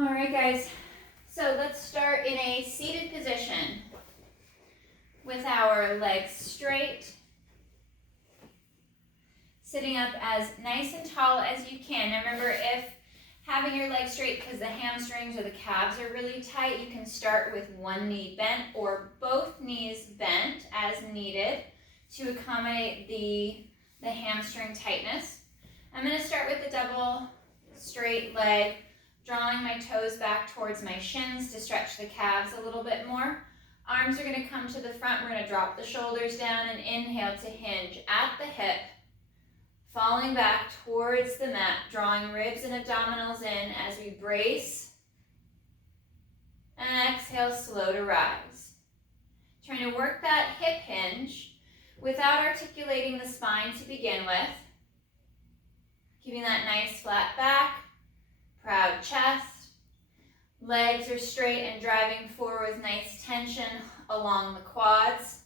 All right, guys. So let's start in a seated position with our legs straight, sitting up as nice and tall as you can. Now remember, if having your legs straight because the hamstrings or the calves are really tight, you can start with one knee bent or both knees bent as needed to accommodate the hamstring tightness. I'm going to start with the double straight leg, drawing my toes back towards my shins to stretch the calves a little bit more. Arms are going to come to the front. We're going to drop the shoulders down and inhale to hinge at the hip, falling back towards the mat, drawing ribs and abdominals in as we brace. And exhale, slow to rise. Trying to work that hip hinge without articulating the spine to begin with. Keeping that nice flat back, proud chest. Legs are straight and driving forward with nice tension along the quads.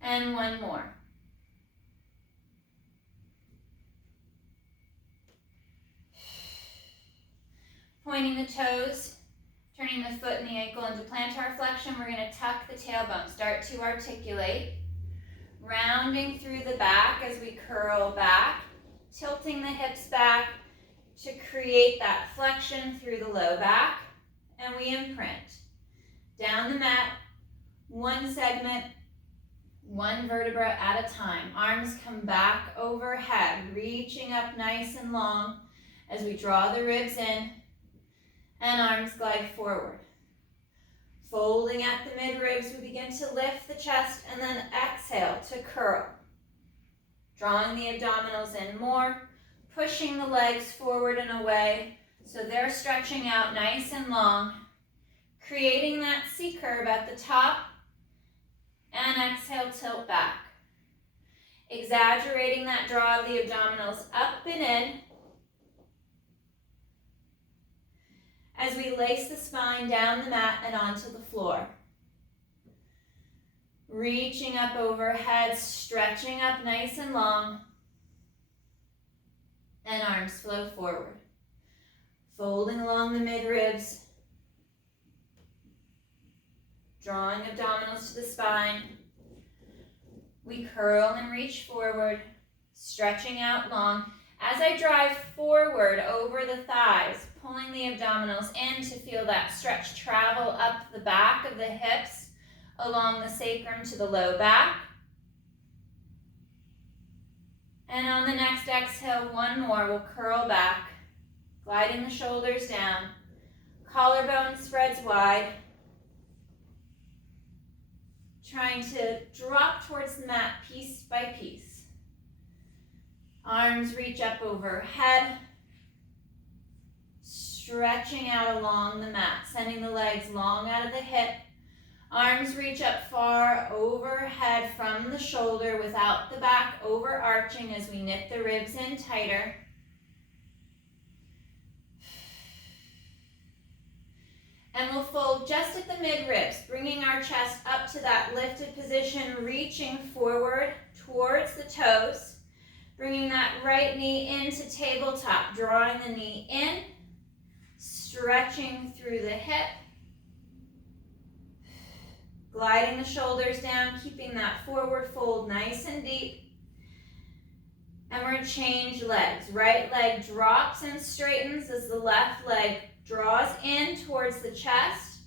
And one more. Pointing the toes, turning the foot and the ankle into plantar flexion. We're going to tuck the tailbone, start to articulate. Rounding through the back as we curl back, tilting the hips back to create that flexion through the low back, and we imprint. Down the mat, one segment, one vertebra at a time. Arms come back overhead, reaching up nice and long as we draw the ribs in, and arms glide forward. Folding at the mid-ribs, we begin to lift the chest and then exhale to curl. Drawing the abdominals in more, pushing the legs forward and away so they're stretching out nice and long, creating that C curve at the top, and exhale, tilt back. Exaggerating that draw of the abdominals up and in, as we lace the spine down the mat and onto the floor. Reaching up overhead, stretching up nice and long, and arms flow forward. Folding along the mid-ribs, drawing abdominals to the spine. We curl and reach forward, stretching out long. As I drive forward over the thighs, pulling the abdominals in to feel that stretch travel up the back of the hips, along the sacrum to the low back. And on the next exhale, one more, we'll curl back, gliding the shoulders down. Collarbone spreads wide. Trying to drop towards the mat piece by piece. Arms reach up overhead, stretching out along the mat, sending the legs long out of the hip. Arms reach up far overhead from the shoulder without the back overarching as we knit the ribs in tighter. And we'll fold just at the mid-ribs, bringing our chest up to that lifted position, reaching forward towards the toes. Bringing that right knee into tabletop, drawing the knee in, stretching through the hip, gliding the shoulders down, keeping that forward fold nice and deep. And we're going to change legs. Right leg drops and straightens as the left leg draws in towards the chest,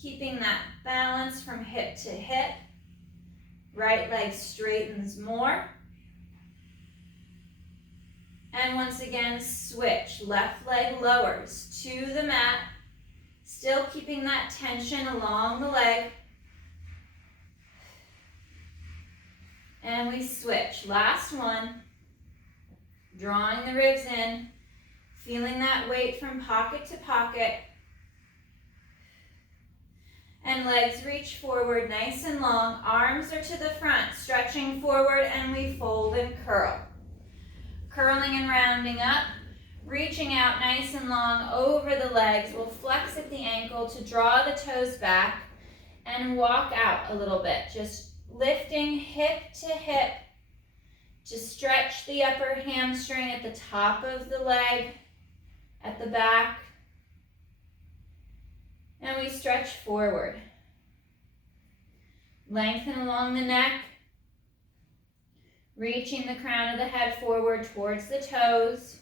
keeping that balance from hip to hip. Right leg straightens more. And once again, switch. Left leg lowers to the mat, still keeping that tension along the leg. And we switch. Last one. Drawing the ribs in, feeling that weight from pocket to pocket. And legs reach forward nice and long. Arms are to the front, stretching forward, and we fold and curl. Curling and rounding up, reaching out nice and long over the legs. We'll flex at the ankle to draw the toes back and walk out a little bit. Just lifting hip to hip, to stretch the upper hamstring at the top of the leg, at the back. And we stretch forward. Lengthen along the neck, reaching the crown of the head forward towards the toes.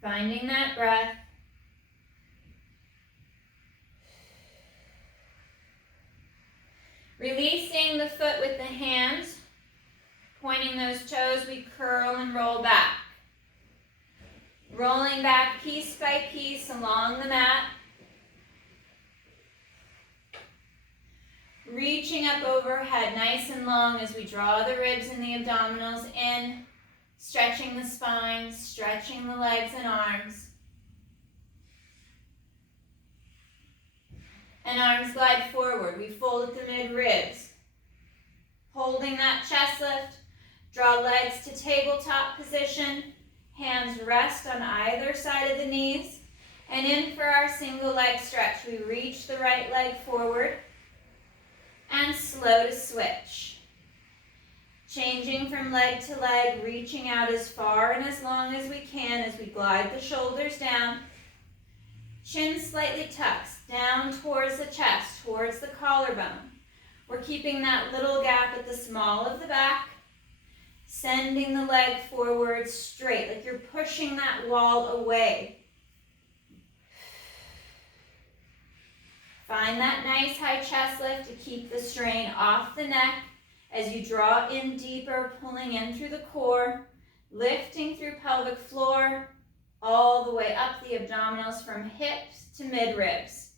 Finding that breath. Releasing the foot with the hands, pointing those toes, we curl and roll back. Rolling back piece by piece along the mat. Reaching up overhead nice and long as we draw the ribs and the abdominals in, stretching the spine, stretching the legs and arms. And arms glide forward. We fold at the mid-ribs. Holding that chest lift, draw legs to tabletop position. Hands rest on either side of the knees. And in for our single leg stretch. We reach the right leg forward and slow to switch. Changing from leg to leg, reaching out as far and as long as we can as we glide the shoulders down. Chin slightly tucks down towards the chest, towards the collarbone. We're keeping that little gap at the small of the back. Sending the leg forward straight, like you're pushing that wall away. Find that nice high chest lift to keep the strain off the neck as you draw in deeper, pulling in through the core, lifting through pelvic floor, all the way up the abdominals from hips to mid-ribs.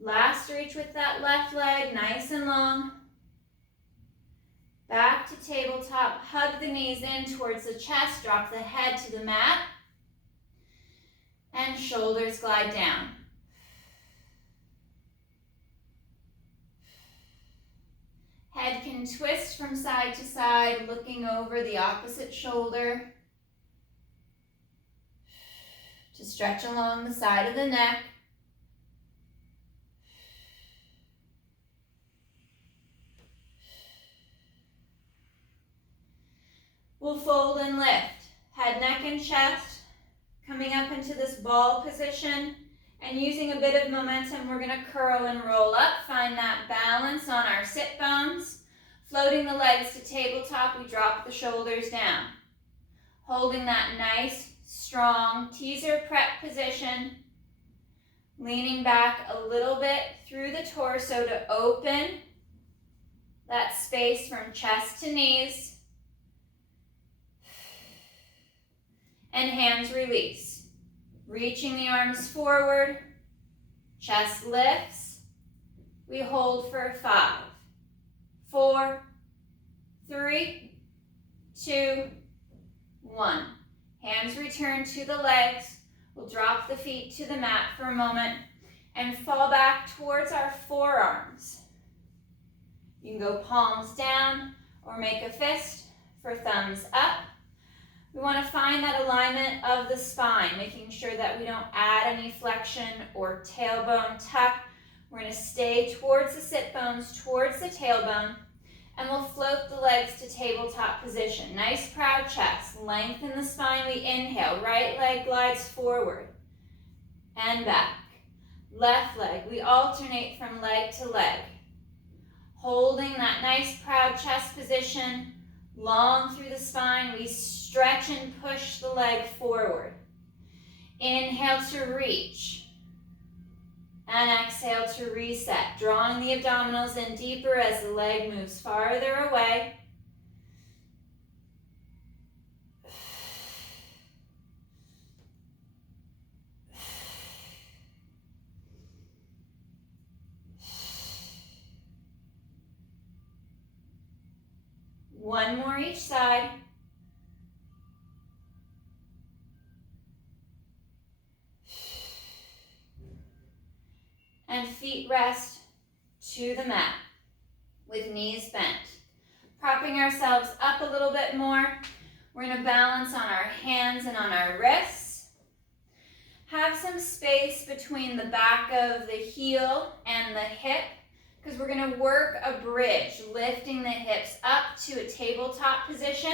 Last reach with that left leg, nice and long. Back to tabletop, hug the knees in towards the chest, drop the head to the mat, and shoulders glide down. Head can twist from side to side, looking over the opposite shoulder to stretch along the side of the neck. We'll fold and lift, head, neck, and chest, coming up into this ball position, and using a bit of momentum, we're gonna curl and roll up, find that balance on our sit bones. Floating the legs to tabletop, we drop the shoulders down. Holding that nice, strong teaser prep position, leaning back a little bit through the torso to open that space from chest to knees. And hands release. Reaching the arms forward, chest lifts. We hold for 5, 4, 3, 2, 1. Hands return to the legs. We'll drop the feet to the mat for a moment and fall back towards our forearms. You can go palms down or make a fist for thumbs up. We want to find that alignment of the spine, making sure that we don't add any flexion or tailbone tuck. We're going to stay towards the sit bones, towards the tailbone, and we'll float the legs to tabletop position. Nice proud chest. Lengthen the spine. We inhale. Right leg glides forward and back. Left leg. We alternate from leg to leg. Holding that nice proud chest position. Long through the spine, we stretch and push the leg forward. Inhale to reach. And exhale to reset. Drawing the abdominals in deeper as the leg moves farther away. One more each side. And feet rest to the mat with knees bent. Propping ourselves up a little bit more. We're going to balance on our hands and on our wrists. Have some space between the back of the heel and the hip, because we're going to work a bridge, lifting the hips up to a tabletop position.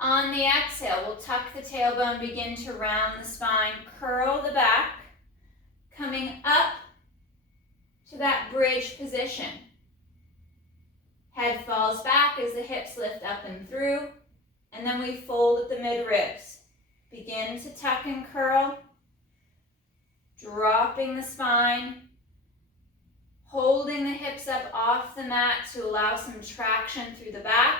On the exhale, we'll tuck the tailbone, begin to round the spine, curl the back, coming up to that bridge position. Head falls back as the hips lift up and through, and then we fold at the mid-ribs. Begin to tuck and curl, dropping the spine, holding the hips up off the mat to allow some traction through the back,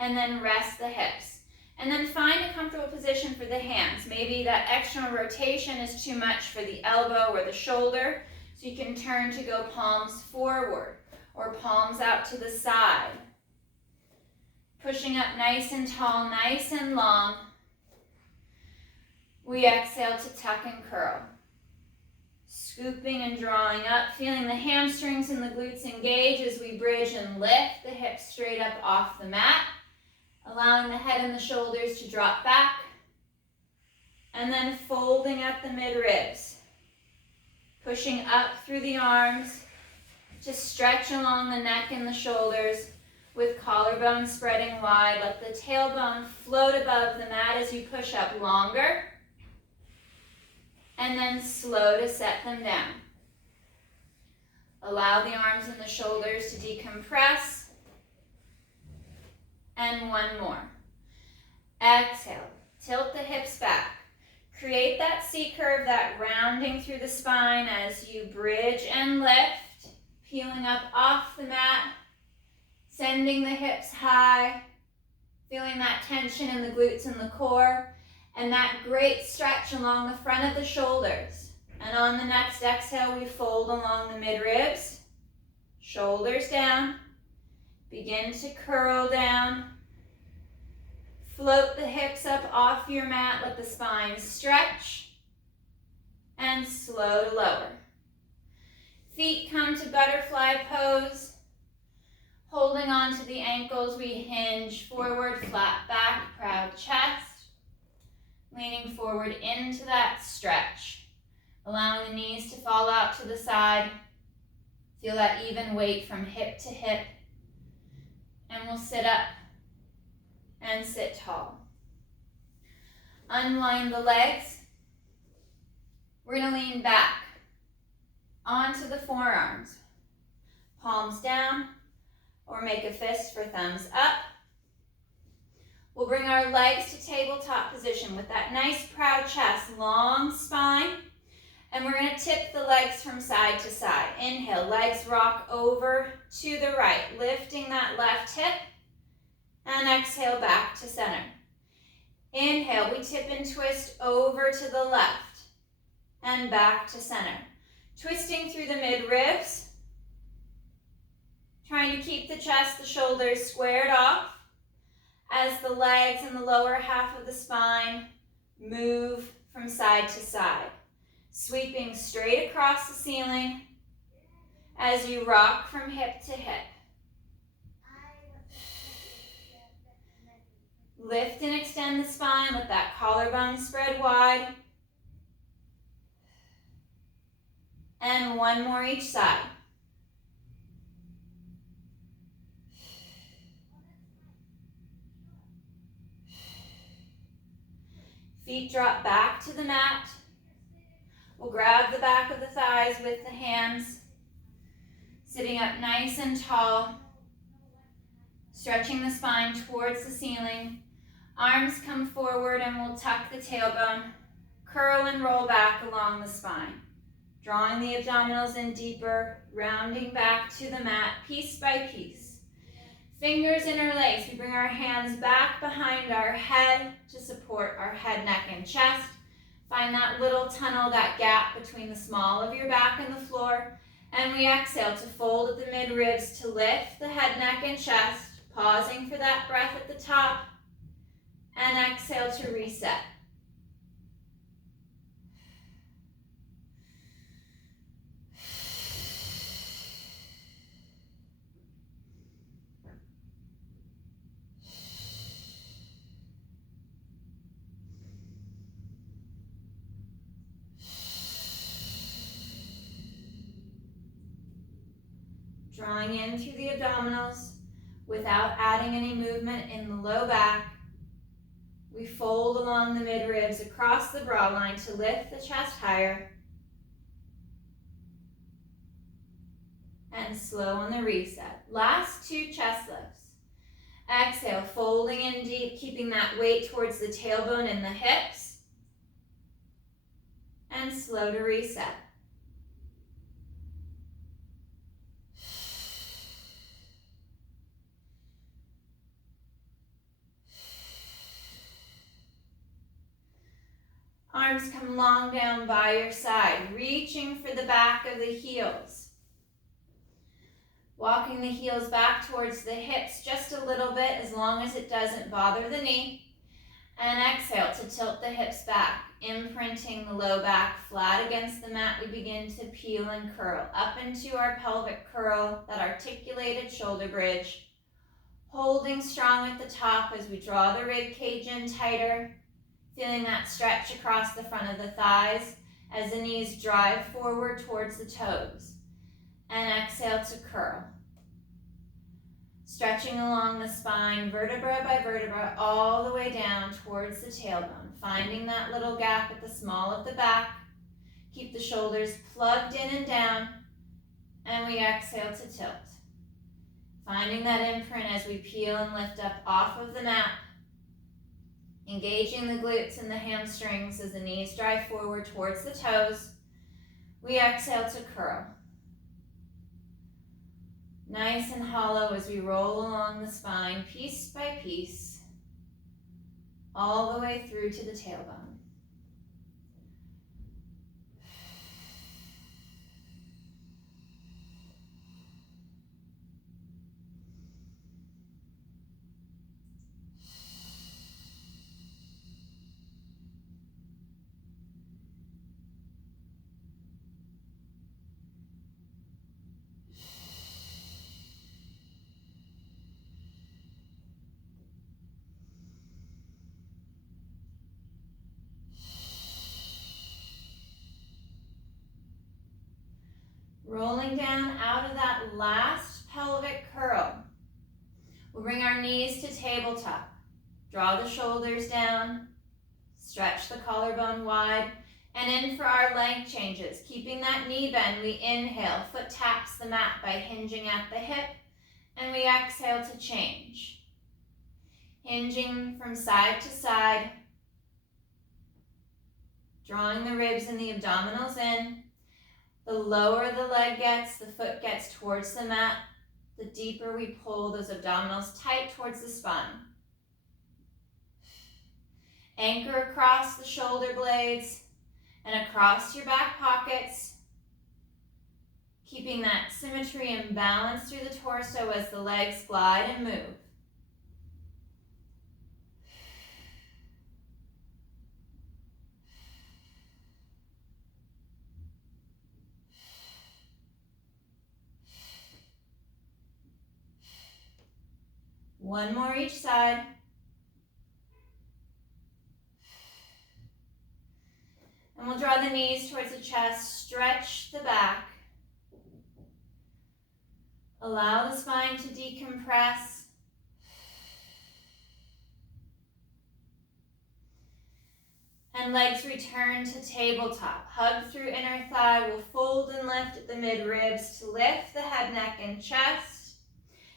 and then rest the hips. And then find a comfortable position for the hands. Maybe that external rotation is too much for the elbow or the shoulder, so you can turn to go palms forward or palms out to the side. Pushing up nice and tall, nice and long. We exhale to tuck and curl. Scooping and drawing up, feeling the hamstrings and the glutes engage as we bridge and lift the hips straight up off the mat. Allowing the head and the shoulders to drop back. And then folding at the mid-ribs. Pushing up through the arms to stretch along the neck and the shoulders with collarbone spreading wide. Let the tailbone float above the mat as you push up longer. And then slow to set them down. Allow the arms and the shoulders to decompress. And one more. Exhale, tilt the hips back. Create that C curve, that rounding through the spine as you bridge and lift, peeling up off the mat, sending the hips high, feeling that tension in the glutes and the core, and that great stretch along the front of the shoulders. And on the next exhale, we fold along the mid-ribs, shoulders down, begin to curl down, float the hips up off your mat, let the spine stretch, and slow to lower. Feet come to butterfly pose. Holding on to the ankles, we hinge forward, flat back, proud chest. Leaning forward into that stretch. Allowing the knees to fall out to the side. Feel that even weight from hip to hip. And we'll sit up and sit tall. Unwind the legs. We're going to lean back onto the forearms. Palms down, or make a fist for thumbs up. We'll bring our legs to tabletop position with that nice proud chest, long spine. And we're going to tip the legs from side to side. Inhale, legs rock over to the right, lifting that left hip. And exhale back to center. Inhale, we tip and twist over to the left and back to center. Twisting through the mid-ribs. Trying to keep the chest, the shoulders squared off as the legs and the lower half of the spine move from side to side. Sweeping straight across the ceiling as you rock from hip to hip. Lift and extend the spine, let that collarbone spread wide. And one more each side. Feet drop back to the mat. We'll grab the back of the thighs with the hands. Sitting up nice and tall. Stretching the spine towards the ceiling. Arms come forward and we'll tuck the tailbone. Curl and roll back along the spine. Drawing the abdominals in deeper, rounding back to the mat piece by piece. Fingers interlace. We bring our hands back behind our head to support our head, neck, and chest. Find that little tunnel, that gap between the small of your back and the floor. And we exhale to fold at the mid-ribs to lift the head, neck, and chest. Pausing for that breath at the top. And exhale to reset. Drawing in through the abdominals without adding any movement in the low back. We fold along the mid-ribs across the brow line to lift the chest higher. And slow on the reset. Last 2 chest lifts. Exhale, folding in deep, keeping that weight towards the tailbone and the hips. And slow to reset. Arms come long down by your side, reaching for the back of the heels. Walking the heels back towards the hips just a little bit, as long as it doesn't bother the knee. And exhale to tilt the hips back, imprinting the low back flat against the mat. We begin to peel and curl up into our pelvic curl, that articulated shoulder bridge. Holding strong at the top as we draw the rib cage in tighter. Feeling that stretch across the front of the thighs as the knees drive forward towards the toes. And exhale to curl. Stretching along the spine, vertebra by vertebra, all the way down towards the tailbone. Finding that little gap at the small of the back. Keep the shoulders plugged in and down. And we exhale to tilt. Finding that imprint as we peel and lift up off of the mat. Engaging the glutes and the hamstrings as the knees drive forward towards the toes. We exhale to curl. Nice and hollow as we roll along the spine, piece by piece, all the way through to the tailbone. Rolling down out of that last pelvic curl. We'll bring our knees to tabletop. Draw the shoulders down. Stretch the collarbone wide. And in for our leg changes. Keeping that knee bend, we inhale. Foot taps the mat by hinging at the hip. And we exhale to change. Hinging from side to side. Drawing the ribs and the abdominals in. The lower the leg gets, the foot gets towards the mat, the deeper we pull those abdominals tight towards the spine. Anchor across the shoulder blades and across your back pockets, keeping that symmetry and balance through the torso as the legs glide and move. One more each side. And we'll draw the knees towards the chest, stretch the back. Allow the spine to decompress. And legs return to tabletop. Hug through inner thigh. We'll fold and lift at the mid-ribs to lift the head, neck, and chest.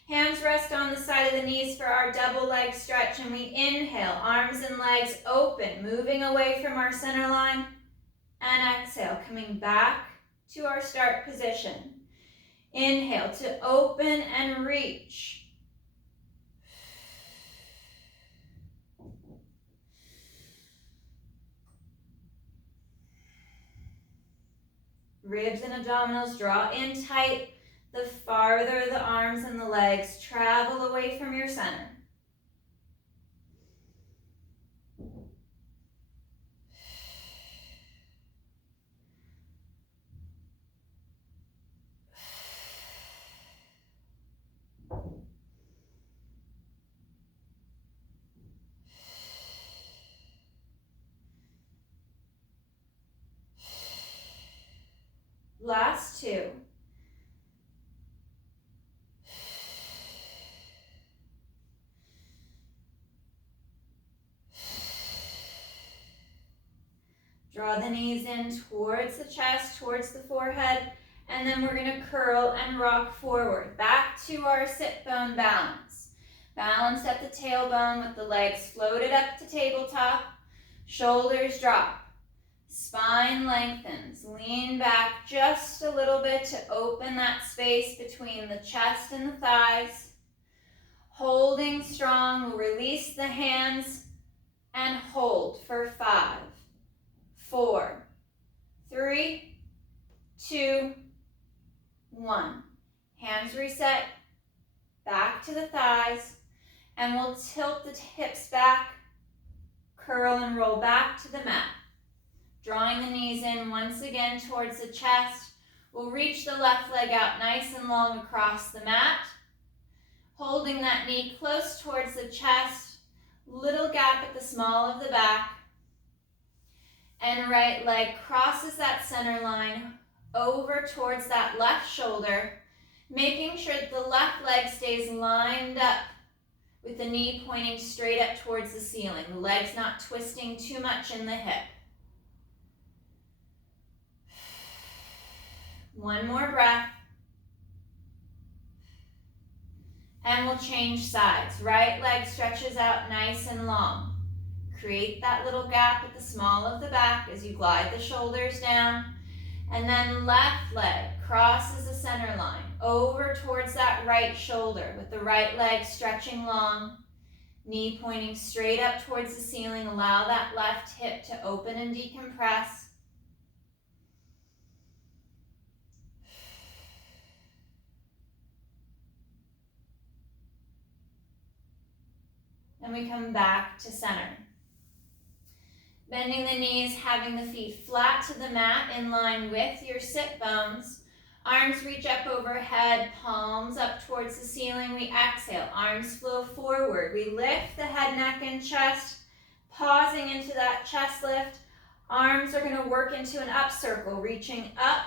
Hands rest on the side of the knees for our double leg stretch, and we inhale, arms and legs open, moving away from our center line, and exhale, coming back to our start position. Inhale to open and reach. Ribs and abdominals draw in tight. The farther the arms and the legs travel away from your center. Last 2. Draw the knees in towards the chest, towards the forehead, and then we're going to curl and rock forward. Back to our sit bone balance. Balanced at the tailbone with the legs floated up to tabletop. Shoulders drop. Spine lengthens. Lean back just a little bit to open that space between the chest and the thighs. Holding strong, we'll release the hands and hold for 5, 4, 3, 2, 1. Hands reset, back to the thighs, and we'll tilt the hips back, curl and roll back to the mat. Drawing the knees in once again towards the chest. We'll reach the left leg out nice and long across the mat. Holding that knee close towards the chest, little gap at the small of the back. And right leg crosses that center line over towards that left shoulder, making sure that the left leg stays lined up with the knee pointing straight up towards the ceiling. The leg's not twisting too much in the hip. One more breath. And we'll change sides. Right leg stretches out nice and long. Create that little gap at the small of the back as you glide the shoulders down. And then left leg crosses the center line over towards that right shoulder with the right leg stretching long. Knee pointing straight up towards the ceiling. Allow that left hip to open and decompress. And we come back to center. Bending the knees, having the feet flat to the mat in line with your sit bones. Arms reach up overhead, palms up towards the ceiling. We exhale, arms flow forward. We lift the head, neck, and chest, pausing into that chest lift. Arms are going to work into an up circle, reaching up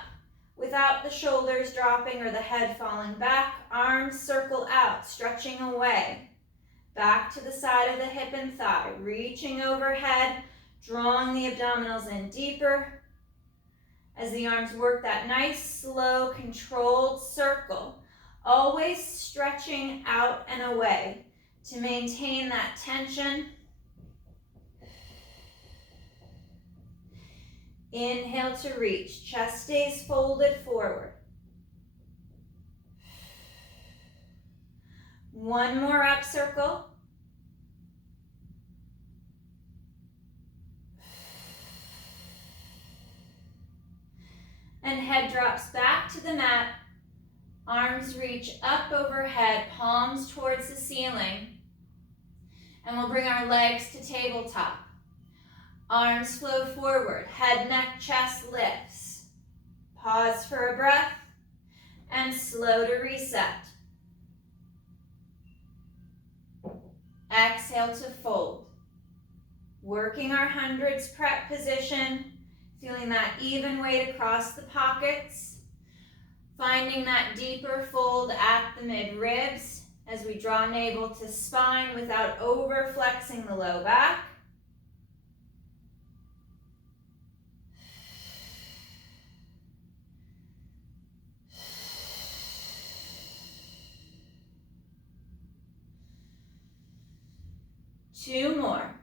without the shoulders dropping or the head falling back. Arms circle out, stretching away. Back to the side of the hip and thigh, reaching overhead, drawing the abdominals in deeper as the arms work that nice, slow, controlled circle, always stretching out and away to maintain that tension. Inhale to reach, chest stays folded forward. One more up circle. And head drops back to the mat. Arms reach up overhead, palms towards the ceiling. And we'll bring our legs to tabletop. Arms flow forward, head, neck, chest lifts. Pause for a breath and slow to reset. Exhale to fold. Working our hundreds prep position, feeling that even weight across the pockets. Finding that deeper fold at the mid-ribs as we draw navel to spine without over-flexing the low back. Two more.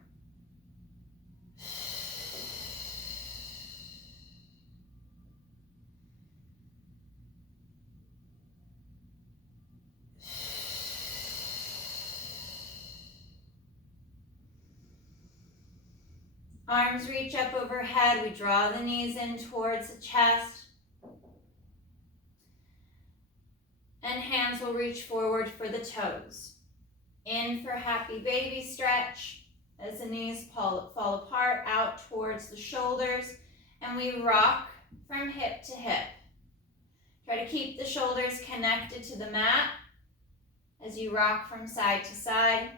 Arms reach up overhead. We draw the knees in towards the chest. And hands will reach forward for the toes. In for happy baby stretch as the knees fall apart out towards the shoulders. And we rock from hip to hip. Try to keep the shoulders connected to the mat as you rock from side to side.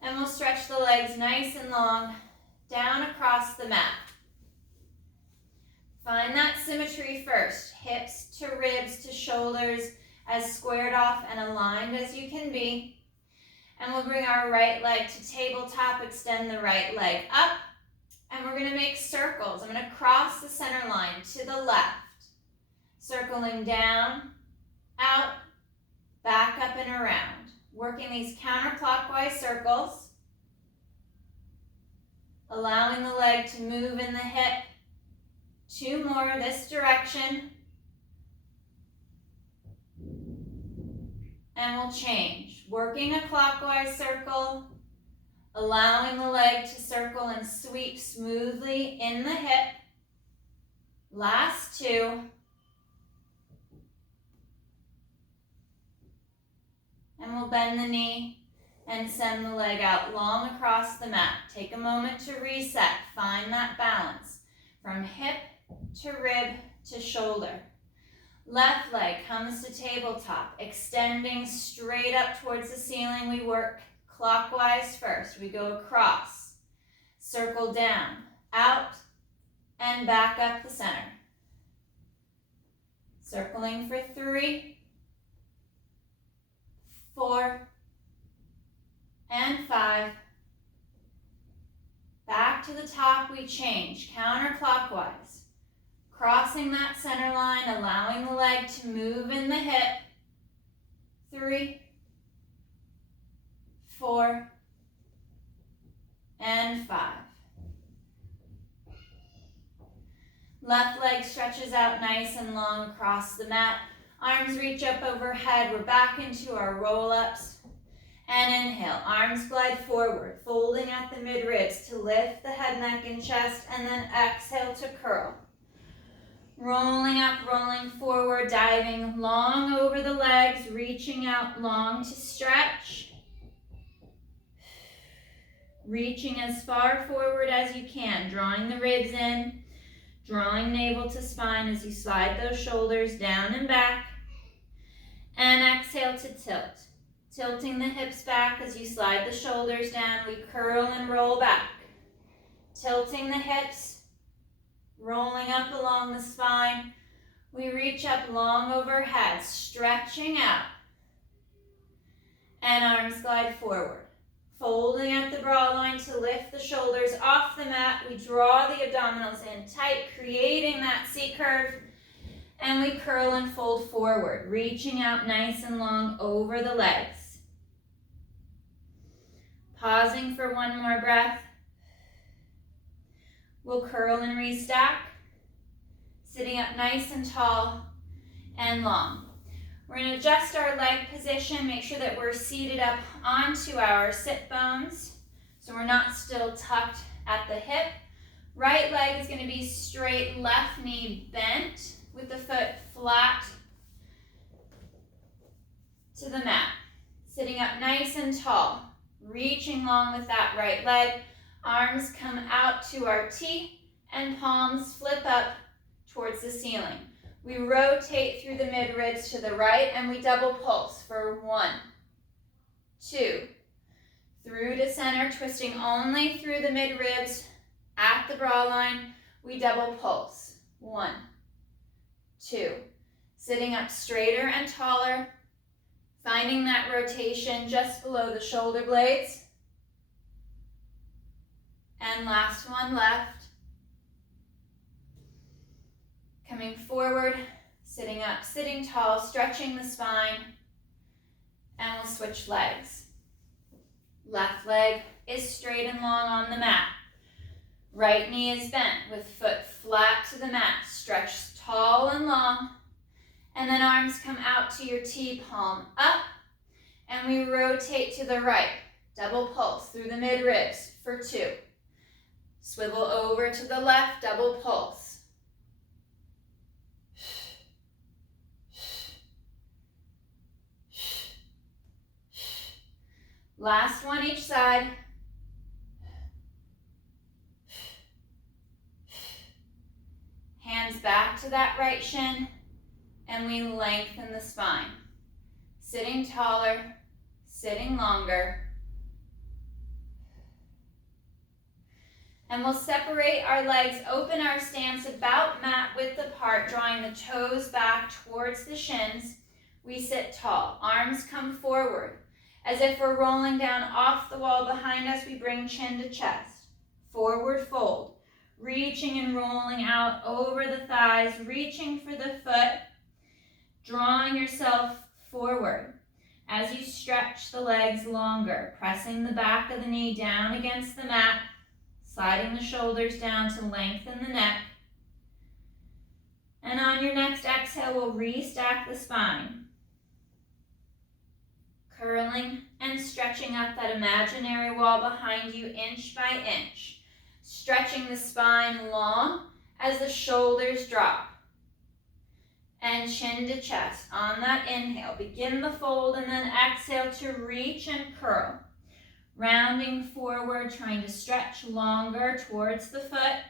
And we'll stretch the legs nice and long down across the mat. Find that symmetry first. Hips to ribs to shoulders. as squared off and aligned as you can be. And we'll bring our right leg to tabletop, extend the right leg up, and we're gonna make circles. I'm gonna cross the center line to the left, circling down, out, back up and around. Working these counterclockwise circles, allowing the leg to move in the hip. 2 more this direction. And we'll change. Working a clockwise circle, allowing the leg to circle and sweep smoothly in the hip. Last 2. And we'll bend the knee and send the leg out long across the mat. Take a moment to reset. Find that balance from hip to rib to shoulder. Left leg comes to tabletop, extending straight up towards the ceiling. We work clockwise first. We go across, circle down, out, and back up the center. Circling for 3, 4, and 5. Back to the top, we change, counterclockwise. Crossing that center line, allowing the leg to move in the hip. 3, 4, and 5. Left leg stretches out nice and long across the mat. Arms reach up overhead. We're back into our roll-ups. And inhale, arms glide forward, folding at the mid-ribs to lift the head, neck, and chest, and then exhale to curl. Rolling up, rolling forward, diving long over the legs, reaching out long to stretch. Reaching as far forward as you can, drawing the ribs in, drawing navel to spine as you slide those shoulders down and back. And exhale to tilt. Tilting the hips back as you slide the shoulders down, we curl and roll back. Tilting the hips, rolling up along the spine. We reach up long overhead, stretching out. And arms glide forward. Folding at the brow line to lift the shoulders off the mat. We draw the abdominals in tight, creating that C curve. And we curl and fold forward, reaching out nice and long over the legs. Pausing for 1 more breath. We'll curl and restack, sitting up nice and tall and long. We're going to adjust our leg position, make sure that we're seated up onto our sit bones, so we're not still tucked at the hip. Right leg is going to be straight, left knee bent, with the foot flat to the mat. Sitting up nice and tall, reaching long with that right leg. Arms come out to our T and palms flip up towards the ceiling. We rotate through the mid-ribs to the right and we double pulse for 1, 2, through to center, twisting only through the mid-ribs at the brow line. We double pulse. 1, 2. Sitting up straighter and taller, finding that rotation just below the shoulder blades. And last one left. Coming forward, sitting up, sitting tall, stretching the spine. And we'll switch legs. Left leg is straight and long on the mat. Right knee is bent with foot flat to the mat. Stretch tall and long. And then arms come out to your T, palm up. And we rotate to the right. Double pulse through the mid-ribs for 2. Swivel over to the left, double pulse. Last one each side. Hands back to that right shin, and we lengthen the spine. Sitting taller, sitting longer. And we'll separate our legs, open our stance about mat width apart, drawing the toes back towards the shins. We sit tall, arms come forward. As if we're rolling down off the wall behind us, we bring chin to chest. Forward fold, reaching and rolling out over the thighs, reaching for the foot, drawing yourself forward. As you stretch the legs longer, pressing the back of the knee down against the mat, sliding the shoulders down to lengthen the neck. And on your next exhale, we'll restack the spine. Curling and stretching up that imaginary wall behind you inch by inch. Stretching the spine long as the shoulders drop. And chin to chest. On that inhale, begin the fold and then exhale to reach and curl. Rounding forward, trying to stretch longer towards the foot.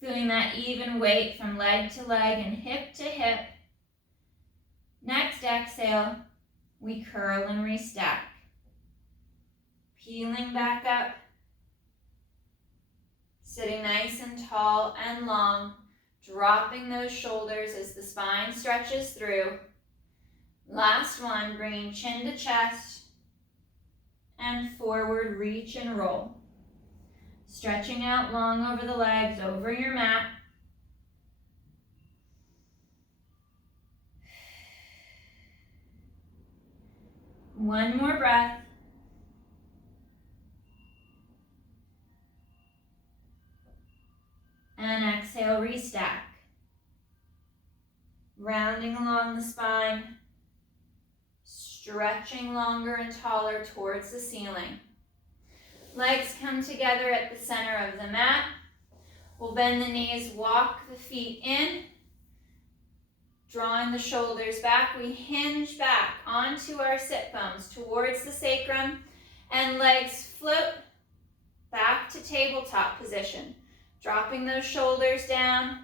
Feeling that even weight from leg to leg and hip to hip. Next exhale, we curl and restack. Peeling back up. Sitting nice and tall and long. Dropping those shoulders as the spine stretches through. Last one, bringing chin to chest and forward reach and roll. Stretching out long over the legs, over your mat. One more breath. And exhale, restack. Rounding along the spine, stretching longer and taller towards the ceiling. Legs come together at the center of the mat. We'll bend the knees, walk the feet in, drawing the shoulders back. We hinge back onto our sit bones towards the sacrum, and legs float back to tabletop position. Dropping those shoulders down.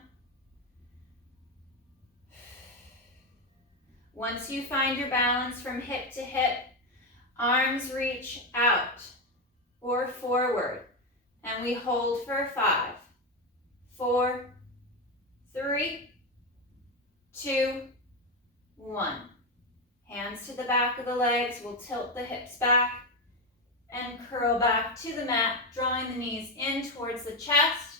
Once you find your balance from hip to hip, arms reach out or forward. And we hold for 5, 4, 3, 2, 1. Hands to the back of the legs. We'll tilt the hips back and curl back to the mat, drawing the knees in towards the chest.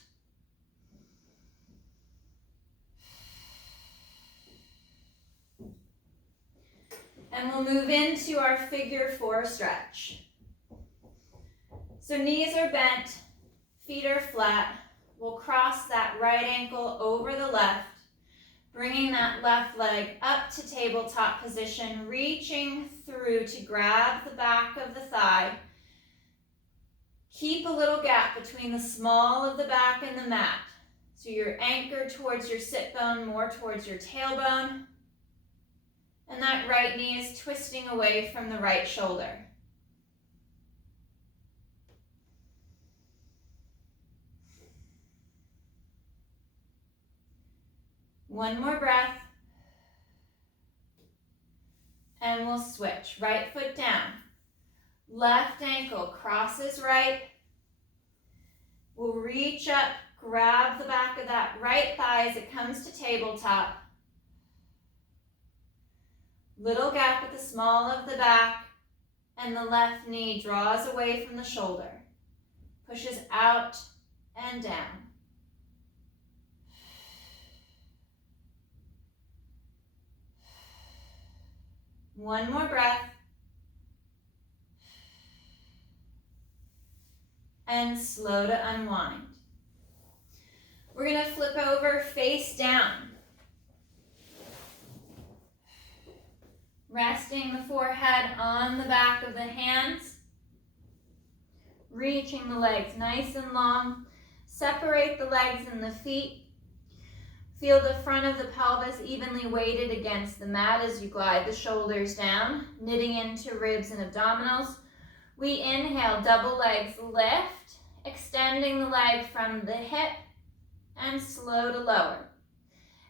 And we'll move into our figure 4 stretch. So knees are bent, feet are flat. We'll cross that right ankle over the left, bringing that left leg up to tabletop position, reaching through to grab the back of the thigh. Keep a little gap between the small of the back and the mat. So you're anchored towards your sit bone, more towards your tailbone. And that right knee is twisting away from the right shoulder. One more breath. And we'll switch. Right foot down. Left ankle crosses right. We'll reach up, grab the back of that right thigh as it comes to tabletop. Little gap at the small of the back, and the left knee draws away from the shoulder. Pushes out and down. One more breath. And slow to unwind. We're going to flip over face down. Resting the forehead on the back of the hands. Reaching the legs nice and long. Separate the legs and the feet. Feel the front of the pelvis evenly weighted against the mat as you glide the shoulders down, knitting into ribs and abdominals. We inhale, double legs lift, extending the leg from the hip and slow to lower.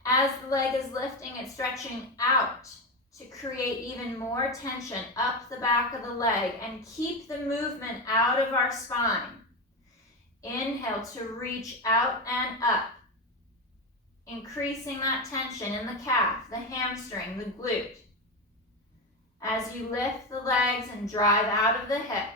As the leg is lifting, it's stretching out to create even more tension up the back of the leg and keep the movement out of our spine. Inhale to reach out and up. increasing that tension in the calf, the hamstring, the glute. As you lift the legs and drive out of the hip.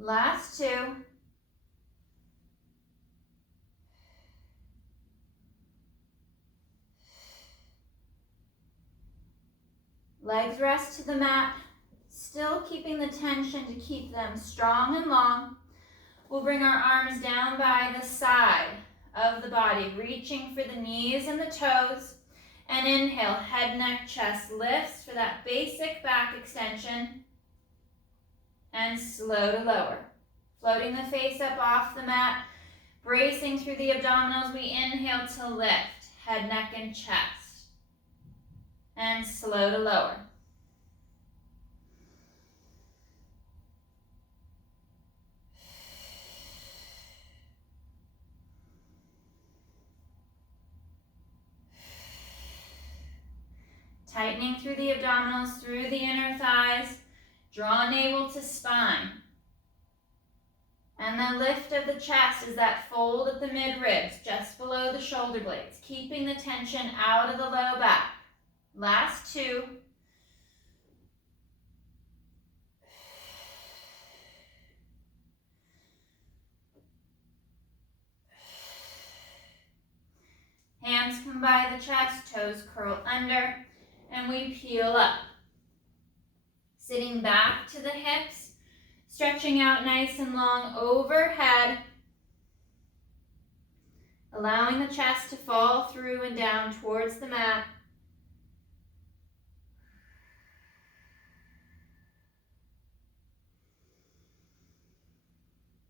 Last two. Legs rest to the mat, still keeping the tension to keep them strong and long. We'll bring our arms down by the side of the body, reaching for the knees and the toes. And inhale, head, neck, chest lifts for that basic back extension. And slow to lower. Floating the face up off the mat, bracing through the abdominals. We inhale to lift, head, neck, and chest. And slow to lower. Tightening through the abdominals, through the inner thighs. Draw navel to spine. And the lift of the chest is that fold at the mid-ribs, just below the shoulder blades, keeping the tension out of the low back. Last two. Hands come by the chest, toes curl under, and we peel up. Sitting back to the hips, stretching out nice and long overhead, allowing the chest to fall through and down towards the mat.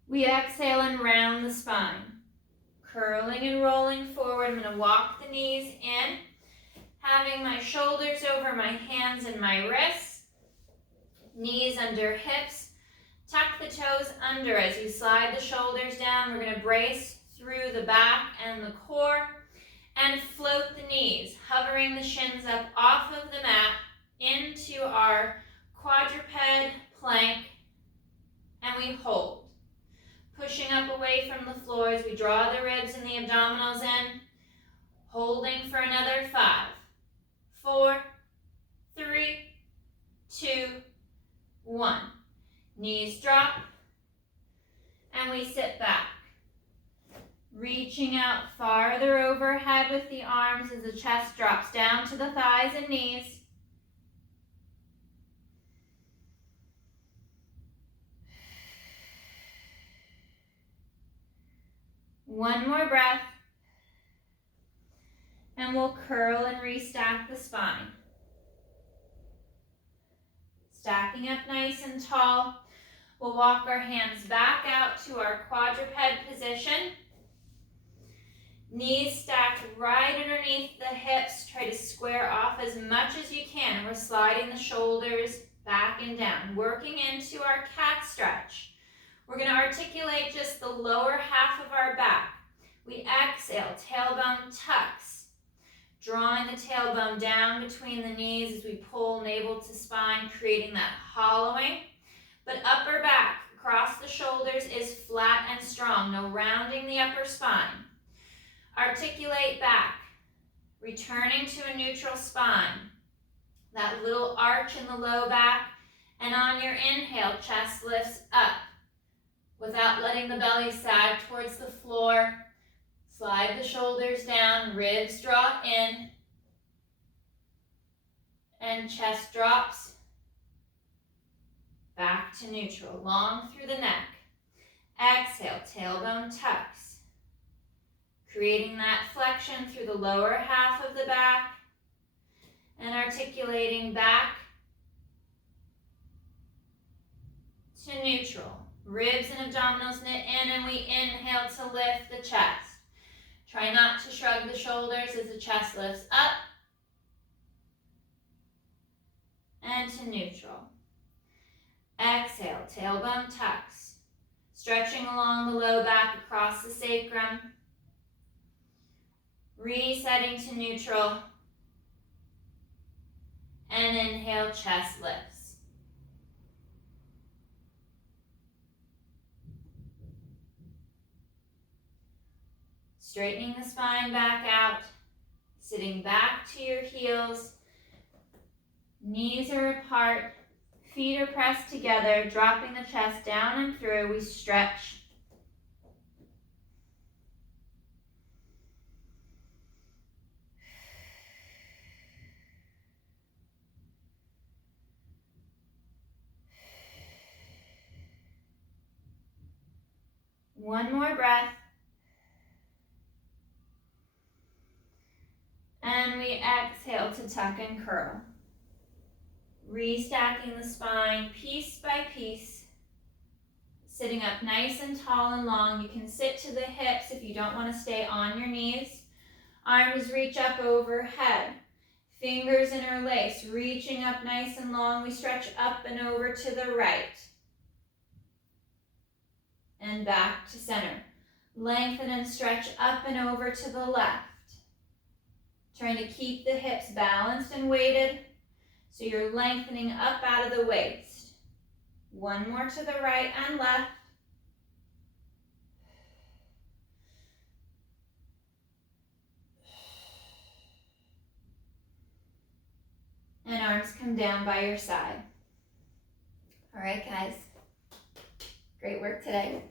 We exhale and round the spine. Curling and rolling forward. I'm going to walk the knees in, having my shoulders over my hands and my wrists. Knees under hips. Tuck the toes under as you slide the shoulders down. We're going to brace through the back and the core and float the knees, hovering the shins up off of the mat into our quadruped plank, and we hold. Pushing up away from the floor as we draw the ribs and the abdominals in. Holding for another 5, 4, 3, 2, 1. Knees drop, and we sit back. Reaching out farther overhead with the arms as the chest drops down to the thighs and knees. One more breath, and we'll curl and restack the spine. Stacking up nice and tall, we'll walk our hands back out to our quadruped position. Knees stacked right underneath the hips. Try to square off as much as you can. We're sliding the shoulders back and down, working into our cat stretch. We're going to articulate just the lower half of our back. We exhale, tailbone tucks, drawing the tailbone down between the knees as we pull navel to spine, creating that hollowing. But upper back across the shoulders is flat and strong, no rounding the upper spine. Articulate back, returning to a neutral spine. That little arch in the low back, and on your inhale, chest lifts up. Without letting the belly sag towards the floor, slide the shoulders down, ribs draw in, and chest drops back to neutral, long through the neck. Exhale, tailbone tucks, creating that flexion through the lower half of the back, and articulating back to neutral. Ribs and abdominals knit in, and we inhale to lift the chest. Try not to shrug the shoulders as the chest lifts up and to neutral. Exhale. exhale, tailbone tucks. Stretching along the low back across the sacrum. Resetting to neutral. And inhale, chest lifts. Straightening the spine back out. Sitting back to your heels. Knees are apart. Feet are pressed together, dropping the chest down and through. We stretch. One more breath. And we exhale to tuck and curl. Restacking the spine piece by piece. Sitting up nice and tall and long. You can sit to the hips if you don't want to stay on your knees. Arms reach up overhead. Fingers interlace, reaching up nice and long. We stretch up and over to the right. And back to center. Lengthen and stretch up and over to the left. Trying to keep the hips balanced and weighted, so you're lengthening up out of the waist. One more to the right and left. And arms come down by your side. All right, guys. Great work today.